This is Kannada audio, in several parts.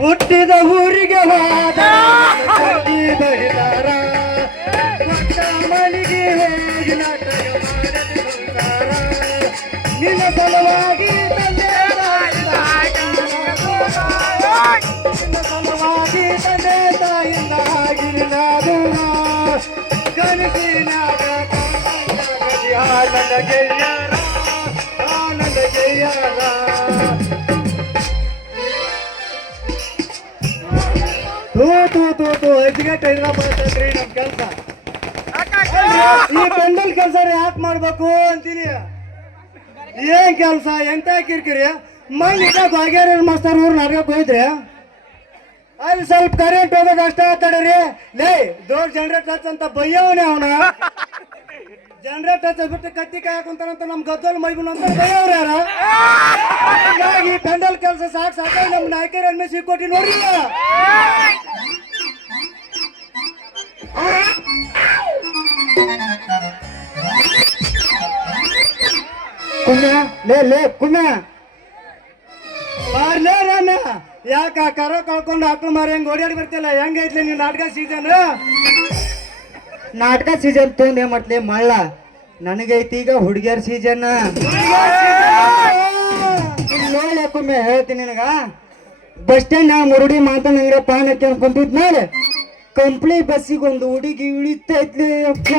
ಹುಟ್ಟಿದ ಊರಿಗೆ ಹೋದ ಬಹಿದಾರ ಮಕ್ಕ ಮನೆಗೆ ಹೋಗಿ ನಾಟಕ ಮಾಡದ ಸಂಸಾರ ನಿನ್ನ ಸಲುವಾಗಿ ತಂದೆ ನಿನ್ನ ಸಲುವಾಗಿ ತಂದೆ ತಾಯಿಂದ ಆಗಿನಾದು ಕನಸಿನಾಗ ಆನಂದ ಗೆಯ್ಯಾರ ಆನಂದ ಗೆಯ್ಯಾರ ತೂ ಹೆಚ್ಚಿಗೆಟ್ಟು ಹೈದ್ರಾಬಾದ್ರಿ ನಮ್ ಕೆಲ್ಸ ಈ ಪೆಂಡಲ್ ಕೆಲ್ಸ ಯಾಕೆ ಮಾಡ್ಬೇಕು ಅಂತೀನಿ ಏನ್ ಕೆಲ್ಸ ಎಂತ ಕಿರ್ಕಿರಿ ಮೈನ್ ಈಗ ಭಾಗ್ಯಾರ ಮಾಸ್ತರ್ ಊರ್ ನಾಟಕಕ್ಕೆ ಹೋಯ್ತ್ರಿ ಅಲ್ಲಿ ಸ್ವಲ್ಪ ಕರೆಂಟ್ ಹೋಗೋದು ಅಷ್ಟ ತಡರಿ ಲೇ ದೊಡ್ಡ ಜನರೇಟ್ ಅಂತ ಬಯ್ಯವನೇ ಅವನ ಜನರೇಟ್ ಬಿಟ್ಟು ಕತ್ತಿ ಕಾಯಕುಂತಾನಂತ ನಮ್ ಗದ್ದಲ್ ಮೈಗುಣ ಅಂತ ಬಯ್ಯವ್ರ ಯಾರ ಹೀಗಾಗಿ ಪೆಂಡಲ್ ಕೆಲಸ ಸಾಕಾಗಿ ನಮ್ ನಾಯಕರ ಅನ್ಮೇಸಿ ಕೊಟ್ಟಿ ನೋಡ್ರಿಲ್ಲ ಕುಮ್ಯ ಲೇ ಕುಮ್ಯ ಬಾರ್ಲೇ ರಾಮ ಯಾಕ ಕರ ಕಳ್ಕೊಂಡು ಆಕಳು ಮಾರಿ ಹೆಂಗ್ ಓಡಾಡಿ ಬರ್ತಿಲ್ಲ ಹೆಂಗೈತ್ಲಿ ನೀವ್ ನಾಟಕ ಸೀಸನ್ ನಾಟಕ ಸೀಸನ್ ತೊಂದ್ ಏನ್ ಮಾಡ್ಲಿ ಮಳ್ಳ ನನಗೈತಿ ಈಗ ಹುಡುಗಿಯರ್ ಸೀಸನ್ ನೋಡ್ಲೆ ಕುಮ್ಮೆ ಹೇಳ್ತೀನಿ ನಿನಗ ಬಸ್ ಸ್ಟ್ಯಾಂಡ್ ಮುರುಡಿ ಮಾತಂದ್ರೆ ಪಾನ್ ಹಾಕಿ ಕುಂತಿದ್ ಮೇಲೆ ಕಂಪ್ಲಿ ಬಸ್ಸಿಗೆ ಒಂದು ಹುಡುಗಿ ಇಳಿತೈತ್ಲಿ ಅಪ್ಪ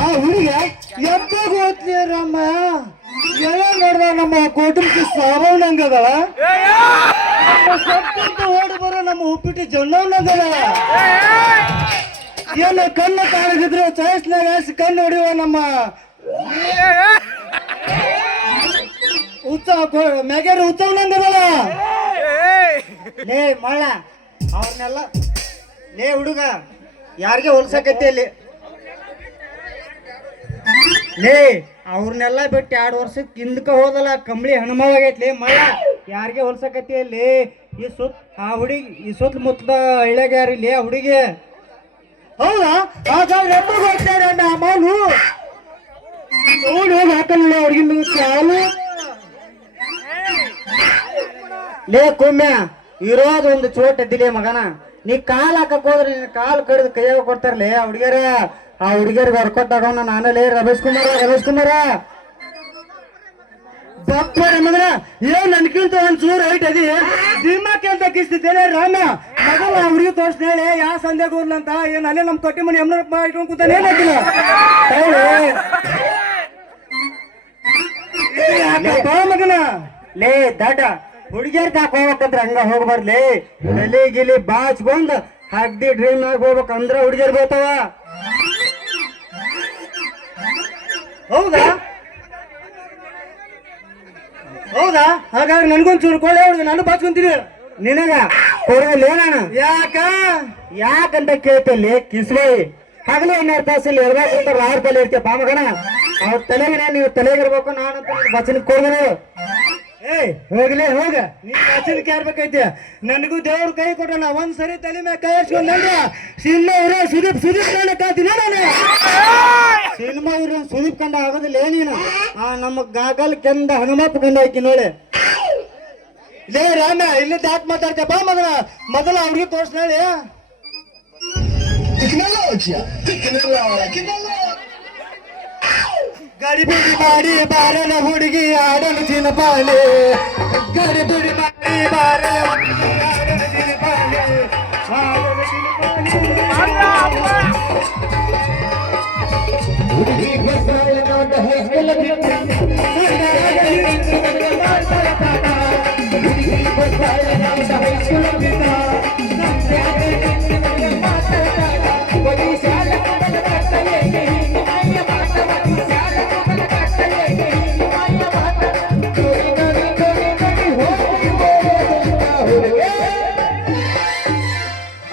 ಆ ಹುಡುಗ ಎಪ್ಪಾಗ ಹೋತ್ಲಿ ರಮ್ಮ ಎಲ್ಲ ನೋಡ್ದ ನಮ್ಮ ಕೋಟಂಕಿ ಸಾವಣ್ಣಂಗದಳ ಓಡಿ ಬರೋ ನಮ್ಮ ಉಪ್ಪಿಟ್ಟು ಜಣ್ಣವನ್ನದಳ ಏನು ಕಣ್ಣು ಕಾಣಿಸಿದ್ರು ಚಾಯ್ಸ್ನಾಗ ಕಣ್ಣು ಹೊಡಿಯುವ ನಮ್ಮ ಮ್ಯಾಗ್ಯಾರ ಉತ್ಸವನಂದದಳ ಲೇ ಮಳ್ಳ ಅವ್ರನ್ನೆಲ್ಲ ಲೇ ಹುಡುಗ ಯಾರಿಗೆ ಹೋಲ್ಸಕತ್ತಿ ಅಲ್ಲಿ ಲೇ ಅವ್ರನ್ನೆಲ್ಲ ಬಿಟ್ಟು 2 ವರ್ಷಕ್ಕೆ ಹಿಂದಕ್ಕೆ ಹೋದಲ್ಲ ಕಂಬಳಿ ಹನುಮವಾಗೈತ್ಲಿ ಮಳ್ಳ ಯಾರಿಗೆ ಹೋಲ್ಸಕತ್ತಿ ಅಲ್ಲಿ ಆ ಹುಡುಗಿ ಈ ಸುತ್ತ ಮುತ್ತದ ಹಳ್ಳಿಯಾಗ ಯಾರಿಲ್ಲಿ ಆ ಹುಡುಗಿ ಹೌದಾ ಹಾಗಾದ್ರೆ ಎಬ್ಬರು ಹೋಗ್ತಾರೆ ಅಣ್ಣ ಅಮ್ಮನು ನೋಡಿ ಹೋಗಿ ಹಾಕಲ್ಲ ಅವ್ರಿಗೆ ಚಾಲು ಲೇ ಕುಮ್ಯ ಇರೋದು ಒಂದು ಚೋಟ್ ಎದ್ದಿಲೇ ಮಗನ ನೀ ಕಾಲ್ ಹಾಕಕ್ ಹೋದ್ರೆ ನಿನ್ನ ಕಾಲ್ ಕಡಿದು ಕೈಯಾಗ ಕೊಡ್ತಾರಲೇ ಆ ಹುಡುಗಿಯರಿಗೆ ಹೊರ್ಕೊಟ್ಟಾಗವನ ನಾನಲ್ಲೇ ರಮೇಶ್ ಕುಮಾರ ಬಪ್ಪರ ಮಗನ ಏನ್ ನನ್ಕಿಂತ ಒಂದ್ ಚೂರು ಹೈಟ್ ಅದಿ ದಿಮ್ಮಕ್ಕೆ ಅಂತ ಕಿಸ್ತಿದ್ದೇನೆ ರಾಮ ಮಗನ ಅವ್ರಿಗೆ ತೋರ್ಸ್ದೇಳೆ ಯಾವ ಸಂಧ್ಯಾಗ ಹೋದ್ಲಂತ ಏನ್ ಅಲ್ಲೇ ನಮ್ ಕಟ್ಟಿ ಮನಿ ಎಮ್ನಪ್ಪ ಇಟ್ಕೊಂಡ್ ಕೂತಾನೆ ಏನಾಗಿಲ್ಲ ಮಗನ ಲೇ ದಡ್ಡ ಹುಡುಗಿಯರ್ ತಾಕ ಹೋಗ್ಬೇಕಂದ್ರೆ ಹಂಗ ಹೋಗ್ಬಾರ್ಲಿ ತಲೆ ಗಿಲಿ ಬಾಚ್ ಬಂದ್ ಹಗ್ದಿ ಡ್ರೀಮ್ ಆಗಿ ಹೋಗ್ಬೇಕಂದ್ರ ಹುಡುಗಿಯರ್ ಬರ್ತಾವ ಹೌದಾ ಹಾಗಾದ್ರೆ ನನ್ಗೊಂದ್ ಚೂರು ಕೊಳ್ಳೆ ಹುಡುಗ ನಾನು ಬಾಚ್ಕೊಂತೀನಿ ನಿನಗ ಕೊಡಲೇ ನಾನು ಯಾಕಂತ ಕೇಳ್ತಲ್ಲಿ ಕಿಸ್ಬೈ ಹಗಲು 12 ತಾಸಲ್ಲಿ ಇರ್ಬೇಕಂತ 6 ತಲೆ ಇರ್ತೀಯ ಪಾಮಗನ ಅವ್ರ ತಲೆಗೆ ನೀವು ತಲೆಗಿರ್ಬೇಕು ನಾನಂತ ಬಚನ ಕೊಡ್ದು ಹೋಗ್ಲೇ ಹೋಗ ನೀನ್ ಬಚನಕ್ಕೆ ಯಾರ್ಬೇಕೈತಿ ನನಗೂ ದೇವ್ರ ಕೈ ಕೊಟ್ಟಲ್ಲ ಒಂದ್ಸರಿ ತಲೆ ಮ್ಯಾಗ ಕೈ ಹಚ್ಕೊಂಡ್ ನಂದ್ರ ಸಿನಿಮಾ ಇರೋ ಸುದೀಪ್ ಕಾಣ್ತೀನಿ ನಾನು ಸಿನಿಮಾ ಇರೋ ಸುದೀಪ್ ಕಂಡ ಆಗೋದಿಲ್ಲ ಏನೇನು ನಮ್ಮ ಗಾಗಲ್ ಕೆಂದ ಹನುಮಪ್ಪ ಕಂಡ ಆಕಿ ನೋಡಿ ಲೇ ರಾಮ ಇಲ್ಲಿ ಯಾಕೆ ಮಾತಾಡ್ತೀಯ ಬಾ ಮೊದಲ ಅವ್ರಿಗೆ ತೋರ್ಸ್ನಾಳಿ ಗಡಿಬಿಡಿ ಮಾಡಿ ಬಾರನ ಹುಡುಗಿ ಆಡಲು ತಿನ್ನಪಾಲೆ ಗಡಿಬಿಡಿ ಮಾಡಿ ಬಾರನ ಹುಡುಗಿ ಆಡಲು ತಿನ್ನಪಾಲೆ ಹುಡುಗಿ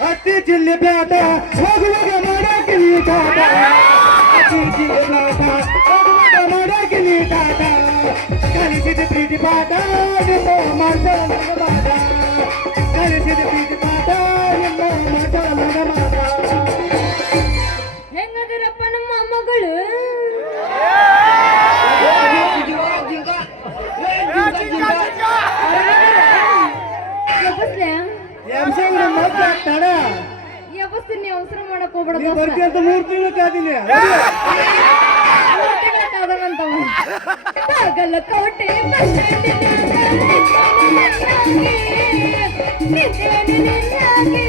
ಅತ್ತಿ ಚಿಲ್ಲಿ ಬ್ಯಾಟ ಹೋಗುವಾಗ ಮಾಡಕ್ಕೆ ನೀ ಕಾಟ ಅತ್ತಿ ಚಿಲ್ಲಿ ಬ್ಯಾಟ ಹೋಗುವಾಗ ಮಾಡಕ್ಕೆ ನೀ ಕಾಟ ಕಲಿಸಿದ ಪ್ರೀತಿ ಪಾಠ ನಿಮ್ಮ ಮಾಡ್ತಾರ ನನ್ನ ಮಾಟ ಕಲಿಸಿದ ಪ್ರೀತಿ ಪಾಠ ನಿಮ್ಮ ಮಾಡ್ತಾರ ನನ್ನ ಮಾಟ ಹೆಂಗದಿರಪ್ಪ ನಮ್ಮ ಅಮ್ಮಗಳು ಎಬ್ಸಂಗ್ ನಮ್ಮ ಮಗ್ಗ ತಡ ಯಾವತ್ತು ನೀ ಅವಸರ ಮಾಡಕ್ ಹೋಗ್ಬೇಡ ನೀ ಬರ್ತಿ ಅಂತ 3 ತಿಂಗಳು ಕಾದಿನಿ ಆಗಲ್ಲ ಕೋಟೆ ನಿನ್ನೆ